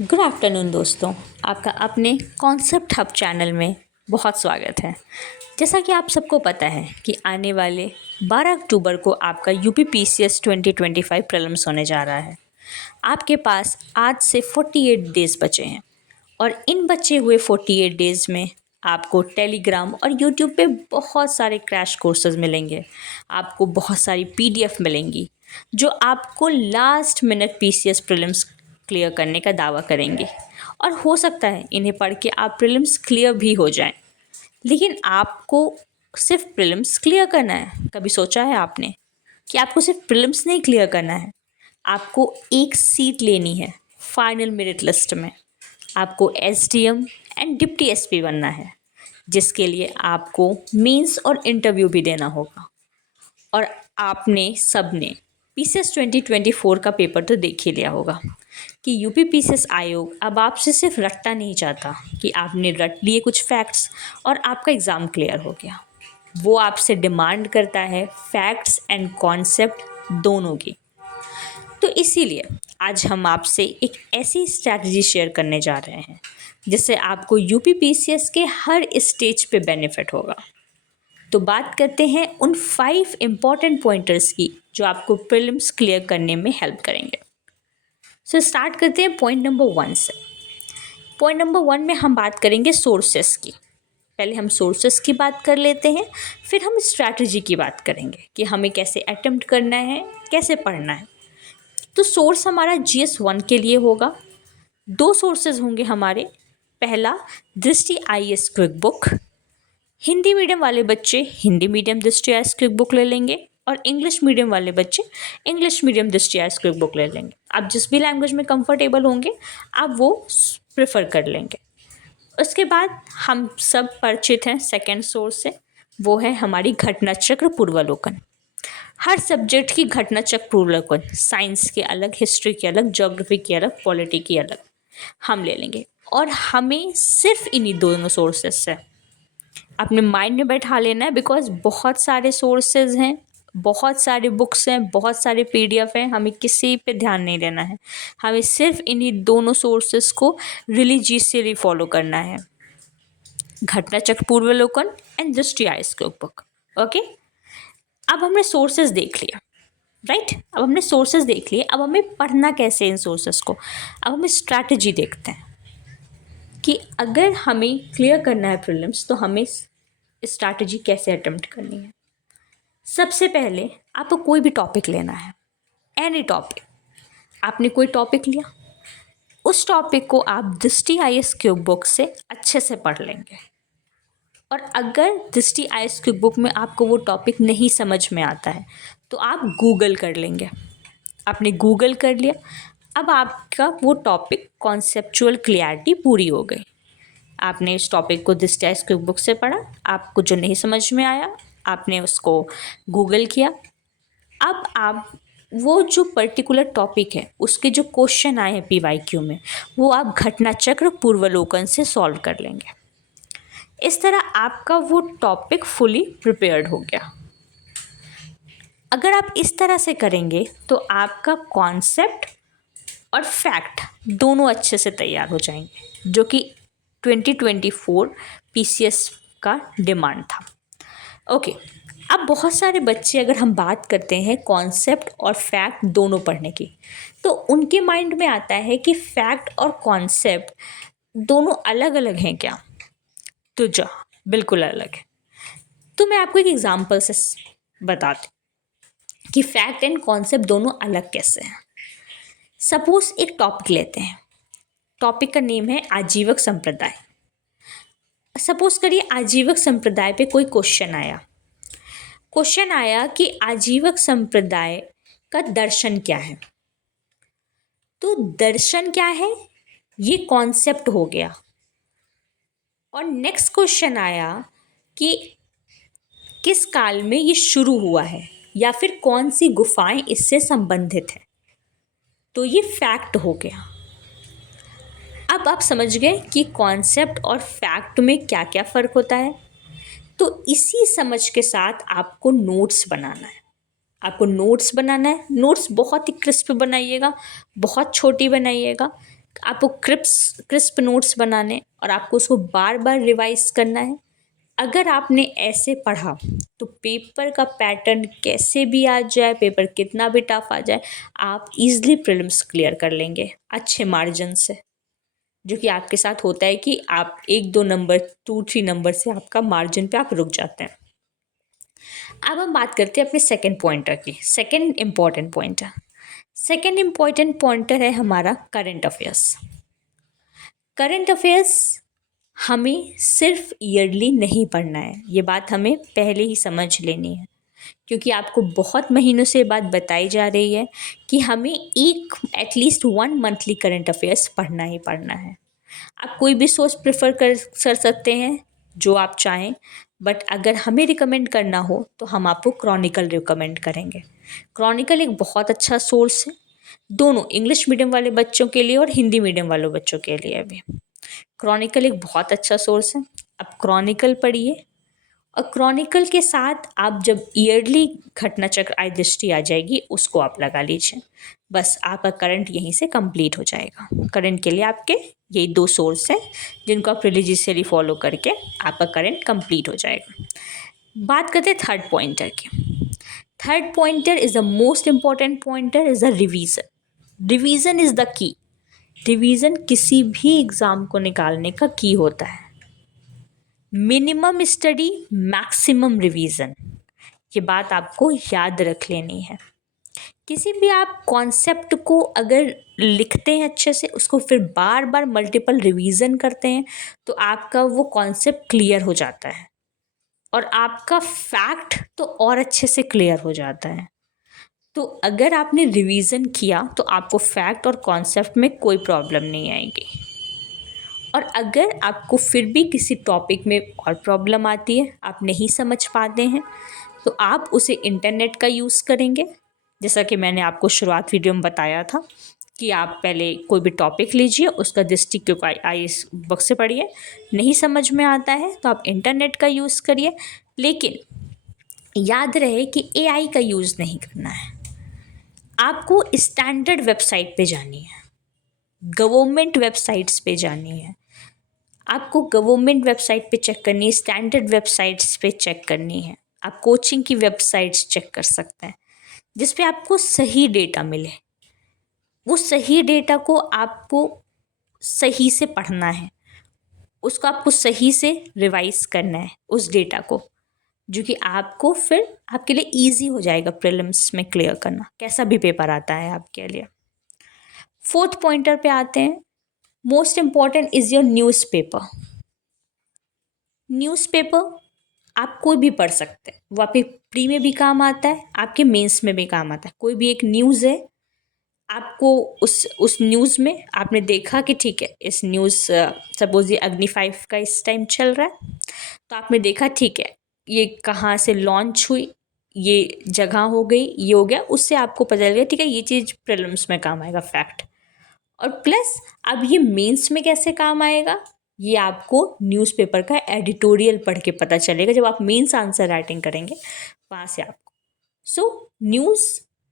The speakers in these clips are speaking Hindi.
गुड आफ्टरनून दोस्तों, आपका अपने कॉन्सेप्ट हब चैनल में बहुत स्वागत है। जैसा कि आप सबको पता है कि आने वाले 12 अक्टूबर को आपका यूपी पीसीएस 2025 प्रीलिम्स होने जा रहा है। आपके पास आज से 48 डेज़ बचे हैं और इन बचे हुए 48 डेज़ में आपको टेलीग्राम और यूट्यूब पे बहुत सारे क्रैश कोर्सेज मिलेंगे। आपको बहुत सारी पीडीएफ मिलेंगी जो आपको last minute PCS prelims clear करने का दावा करेंगे और हो सकता है इन्हें पढ़ के आप प्रीलिम्स क्लियर भी हो जाएं। लेकिन आपको सिर्फ प्रीलिम्स क्लियर करना है? कभी सोचा है आपने कि आपको सिर्फ प्रीलिम्स नहीं क्लियर करना है, आपको एक सीट लेनी है फाइनल मेरिट लिस्ट में। आपको एसडीएम एंड डिप्टी एसपी बनना है, जिसके लिए आपको मेंस और इंटरव्यू भी देना होगा। और आपने सबने पीसीएस 2024 का पेपर तो देख ही लिया होगा कि यूपी पीसीएस आयोग अब आपसे सिर्फ रट्टा नहीं चाहता कि आपने रट लिए कुछ फैक्ट्स और आपका एग्ज़ाम क्लियर हो गया। वो आपसे डिमांड करता है फैक्ट्स एंड कॉन्सेप्ट दोनों की। तो इसीलिए आज हम आपसे एक ऐसी स्ट्रैटेजी शेयर करने जा रहे हैं जिससे आपको यूपी पीसीएस के हर स्टेज पे बेनिफिट होगा। तो बात करते हैं उन 5 इम्पॉर्टेंट पॉइंटर्स की जो आपको प्रीलिम्स क्लियर करने में हेल्प करेंगे। सो स्टार्ट करते हैं पॉइंट नंबर 1 से। पॉइंट नंबर 1 में हम बात करेंगे सोर्सेस की। पहले हम सोर्सेस की बात कर लेते हैं, फिर हम स्ट्रैटेजी की बात करेंगे कि हमें कैसे अटेम्प्ट करना है, कैसे पढ़ना है। तो सोर्स हमारा GS1 के लिए होगा। 2 सोर्सेज होंगे हमारे। पहला दृष्टि IAS quick book. Hindi medium वाले बच्चे हिंदी मीडियम दृष्टि IAS क्विक बुक ले लेंगे और इंग्लिश मीडियम वाले बच्चे इंग्लिश मीडियम दृष्टि IAS क्विक बुक ले लेंगे। आप जिस भी लैंग्वेज में कंफर्टेबल होंगे आप वो प्रेफर कर लेंगे। उसके बाद हम सब परिचित हैं सेकंड सोर्स से, वो है हमारी घटना चक्र पूर्वालोकन। हर सब्जेक्ट की घटना चक्र पूर्वालोकन, साइंस के अलग, हिस्ट्री के अलग, ज्योग्राफी की अलग, पॉलिटी की अलग हम ले लेंगे। और हमें सिर्फ इन्हीं दोनों सोर्सेज से अपने माइंड में बैठा लेना है, बिकॉज बहुत सारे सोर्सेज हैं, बहुत सारे बुक्स हैं, बहुत सारे पीडीएफ हैं। हमें किसी पे ध्यान नहीं देना है, हमें सिर्फ इन्हीं दोनों सोर्सेज को रिलीजियसली फॉलो करना है, घटना चक्र पूर्वालोकन एंड दृष्टि IAS क्विक बुक। ओके, अब हमने सोर्सेज देख लिया, राइट? अब हमने सोर्सेज देख लिए, अब हमें पढ़ना कैसे इन सोर्सेज को। अब हमें स्ट्रैटेजी देखते हैं कि अगर हमें क्लियर करना है प्रीलिम्स तो हमें स्ट्रैटेजी कैसे अटेम्प्ट करनी है। सबसे पहले आपको कोई भी टॉपिक लेना है, एनी टॉपिक। आपने कोई टॉपिक लिया, उस टॉपिक को आप दृष्टि IAS क्विक बुक से अच्छे से पढ़ लेंगे। और अगर दृष्टि IAS क्विक बुक में आपको वो टॉपिक नहीं समझ में आता है तो आप गूगल कर लेंगे। आपने गूगल कर लिया, अब आपका वो टॉपिक कॉन्सेप्चुअल क्लियरिटी पूरी हो गई। आपने इस टॉपिक को दृष्टि IAS क्विक बुक से पढ़ा, आपको जो नहीं समझ में आया आपने उसको गूगल किया। अब आप वो जो पर्टिकुलर टॉपिक है उसके जो क्वेश्चन आए हैं PYQ में, वो आप घटना चक्र पूर्वालोकन से सॉल्व कर लेंगे। इस तरह आपका वो टॉपिक फुली प्रिपेयर्ड हो गया। अगर आप इस तरह से करेंगे तो आपका कॉन्सेप्ट और फैक्ट दोनों अच्छे से तैयार हो जाएंगे, जो कि 2024 PCS का डिमांड था। ओके, अब बहुत सारे बच्चे, अगर हम बात करते हैं कॉन्सेप्ट और फैक्ट दोनों पढ़ने की, तो उनके माइंड में आता है कि फैक्ट और कॉन्सेप्ट दोनों अलग अलग हैं क्या? तो जा बिल्कुल अलग है। तो मैं आपको एक एग्जांपल से बताती हूँ कि फैक्ट एंड कॉन्सेप्ट दोनों अलग कैसे हैं। सपोज एक टॉपिक लेते हैं, टॉपिक का नेम है आजीवक संप्रदाय। सपोज करिए आजीवक संप्रदाय पे कोई क्वेश्चन आया कि आजीवक संप्रदाय का दर्शन क्या है। तो दर्शन क्या है ये कॉन्सेप्ट हो गया। और नेक्स्ट क्वेश्चन आया कि किस काल में ये शुरू हुआ है या फिर कौन सी गुफाएं इससे संबंधित है, तो ये फैक्ट हो गया। अब आप समझ गए कि कॉन्सेप्ट और फैक्ट में क्या क्या फ़र्क होता है। तो इसी समझ के साथ आपको नोट्स बनाना है। नोट्स बहुत ही क्रिस्प बनाइएगा, बहुत छोटी बनाइएगा, आपको क्रिस्प नोट्स बनाने और आपको उसको बार बार रिवाइज करना है। अगर आपने ऐसे पढ़ा तो पेपर का पैटर्न कैसे भी आ जाए, पेपर कितना भी टफ आ जाए, आप इजीली प्रीलिम्स क्लियर कर लेंगे अच्छे मार्जिन से। जो कि आपके साथ होता है कि आप 1-2 नंबर 2-3 नंबर से आपका मार्जिन पे आप रुक जाते हैं। अब हम बात करते हैं अपने सेकंड पॉइंटर की। सेकंड इम्पॉर्टेंट पॉइंटर है हमारा करंट अफेयर्स। करंट अफेयर्स हमें सिर्फ ईयरली नहीं पढ़ना है, ये बात हमें पहले ही समझ लेनी है, क्योंकि आपको बहुत महीनों से बात बताई जा रही है कि हमें एक एटलीस्ट 1 मंथली करंट अफेयर्स पढ़ना ही पढ़ना है। आप कोई भी सोर्स प्रेफर कर सकते हैं जो आप चाहें, बट अगर हमें रिकमेंड करना हो तो हम आपको क्रॉनिकल रिकमेंड करेंगे। क्रॉनिकल एक बहुत अच्छा सोर्स है, दोनों इंग्लिश मीडियम वाले बच्चों के लिए और हिंदी मीडियम वाले बच्चों के लिए भी। क्रॉनिकल एक बहुत अच्छा सोर्स है, आप क्रॉनिकल पढ़िए। और क्रॉनिकल के साथ आप जब ईयरली घटना चक्र आय दृष्टि आ जाएगी उसको आप लगा लीजिए, बस आपका करंट यहीं से कंप्लीट हो जाएगा। करंट के लिए आपके यही 2 सोर्स हैं जिनको आप रिलीजियसली फॉलो करके आपका करंट कंप्लीट हो जाएगा। बात करते हैं थर्ड पॉइंटर की। Third pointer is the most important pointer, is the revision. Revision is the key. Revision किसी भी एग्ज़ाम को निकालने का की होता है। मिनिमम स्टडी मैक्सिमम रिवीजन, ये बात आपको याद रख लेनी है। किसी भी आप कॉन्सेप्ट को अगर लिखते हैं अच्छे से, उसको फिर बार बार मल्टीपल रिवीजन करते हैं तो आपका वो कॉन्सेप्ट क्लियर हो जाता है और आपका फैक्ट तो और अच्छे से क्लियर हो जाता है। तो अगर आपने रिवीजन किया तो आपको फैक्ट और कॉन्सेप्ट में कोई प्रॉब्लम नहीं आएगी। और अगर आपको फिर भी किसी टॉपिक में और प्रॉब्लम आती है, आप नहीं समझ पाते हैं, तो आप उसे इंटरनेट का यूज़ करेंगे। जैसा कि मैंने आपको शुरुआत वीडियो में बताया था कि आप पहले कोई भी टॉपिक लीजिए, उसका दृष्टिकोण आई बुक से पढ़िए। नहीं समझ में आता है तो आप इंटरनेट का यूज़ करिए, लेकिन याद रहे कि एआई का यूज़ नहीं करना है। आपको स्टैंडर्ड वेबसाइट पे जानी है, गवर्नमेंट वेबसाइट्स पे जानी है। आपको गवर्नमेंट वेबसाइट पे चेक करनी है, स्टैंडर्ड वेबसाइट्स पे चेक करनी है। आप कोचिंग की वेबसाइट्स चेक कर सकते हैं जिस पे आपको सही डेटा मिले। वो सही डेटा को आपको सही से पढ़ना है, उसको आपको सही से रिवाइज करना है उस डेटा को, जो कि आपको फिर आपके लिए ईजी हो जाएगा प्रीलिम्स में क्लियर करना, कैसा भी पेपर आता है आपके लिए। फोर्थ पॉइंटर पे आते हैं। Most important is your newspaper. Newspaper आप कोई भी पढ़ सकते हैं, वो आपके प्री में भी काम आता है, आपके मेंस में भी काम आता है। कोई भी एक न्यूज़ है, आपको उस न्यूज़ में आपने देखा कि ठीक है, इस न्यूज़ सपोज ये अग्नि 5 का इस टाइम चल रहा है, तो आपने देखा ठीक है ये कहाँ से लॉन्च हुई, ये जगह हो गई, ये हो गया, उससे आपको पता चल गया ठीक है ये चीज़ प्रीलिम्स में काम आएगा, फैक्ट। और प्लस अब ये मेंस में कैसे काम आएगा, ये आपको न्यूज़पेपर का एडिटोरियल पढ़ के पता चलेगा जब आप मेंस आंसर राइटिंग करेंगे वहाँ से आपको। So news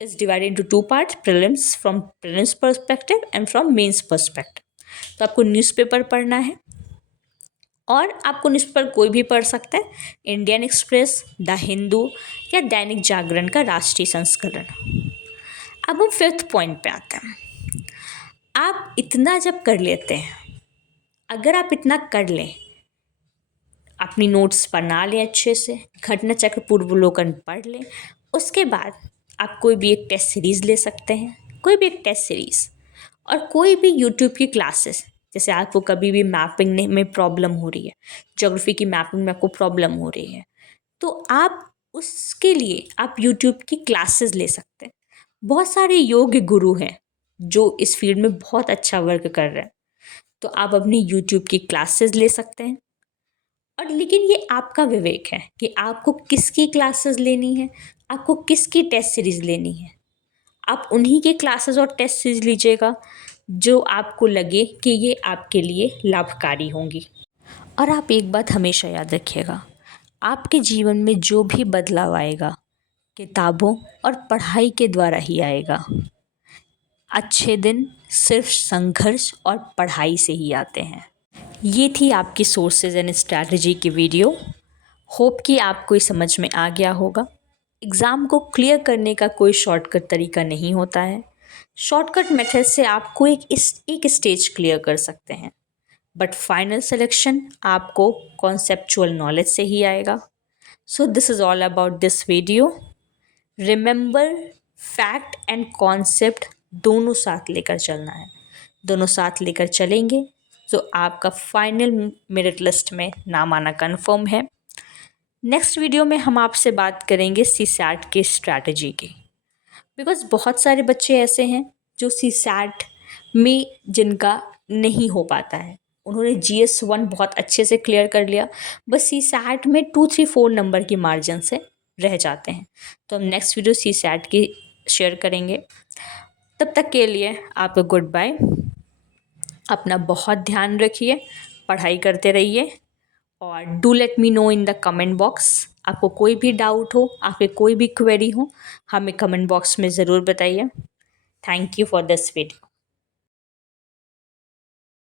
is divided into 2 parts, prelims from prelims perspective and from mains perspective. तो आपको न्यूज़पेपर पढ़ना है और आपको न्यूज़पेपर कोई भी पढ़ सकता है, इंडियन एक्सप्रेस, द हिंदू या दैनिक जागरण का राष्ट्रीय संस्करण। अब हम 5th पॉइंट पे आते हैं। आप इतना जब कर लेते हैं, अगर आप इतना कर लें, अपनी नोट्स बना लें अच्छे से, घटना चक्र पूर्वावलोकन पढ़ लें, उसके बाद आप कोई भी एक टेस्ट सीरीज़ ले सकते हैं, कोई भी एक टेस्ट सीरीज़, और कोई भी यूट्यूब की क्लासेस। जैसे आपको कभी भी मैपिंग में प्रॉब्लम हो रही है, ज्योग्राफी की मैपिंग में आपको प्रॉब्लम हो रही है, तो आप उसके लिए आप यूट्यूब की क्लासेस ले सकते हैं। बहुत सारे योग गुरु हैं जो इस फील्ड में बहुत अच्छा वर्क कर रहे हैं, तो आप अपनी यूट्यूब की क्लासेस ले सकते हैं। और लेकिन ये आपका विवेक है कि आपको किसकी क्लासेस लेनी है, आपको किसकी टेस्ट सीरीज़ लेनी है। आप उन्हीं के क्लासेस और टेस्ट सीरीज लीजिएगा जो आपको लगे कि ये आपके लिए लाभकारी होंगी। और आप एक बात हमेशा याद रखिएगा, आपके जीवन में जो भी बदलाव आएगा किताबों और पढ़ाई के द्वारा ही आएगा। अच्छे दिन सिर्फ संघर्ष और पढ़ाई से ही आते हैं। ये थी आपकी सोर्सेज एंड स्ट्रैटेजी की वीडियो। होप कि आपको ये समझ में आ गया होगा। एग्ज़ाम को क्लियर करने का कोई शॉर्टकट तरीका नहीं होता है। शॉर्टकट मेथड से आपको एक स्टेज क्लियर कर सकते हैं, बट फाइनल सिलेक्शन आपको कॉन्सेप्चुअल नॉलेज से ही आएगा। So this is all about this video. Remember, fact and concept दोनों साथ लेकर चलना है। दोनों साथ लेकर चलेंगे तो आपका फाइनल मेरिट लिस्ट में नाम आना कन्फर्म है। नेक्स्ट वीडियो में हम आपसे बात करेंगे सीसैट की स्ट्रैटेजी की, बिकॉज़ बहुत सारे बच्चे ऐसे हैं जो सीसैट में जिनका नहीं हो पाता है। उन्होंने GS1 बहुत अच्छे से क्लियर कर लिया, बस सीसैट में 2, 3, 4 नंबर की मार्जिन से रह जाते हैं। तो हम नेक्स्ट वीडियो सीसैट की शेयर करेंगे। तब तक के लिए आपको गुड बाय। अपना बहुत ध्यान रखिए, पढ़ाई करते रहिए और do let me know in the comment box. आपको कोई भी डाउट हो, आपके कोई भी क्वेरी हो, हमें कमेंट बॉक्स में ज़रूर बताइए। Thank you for this video.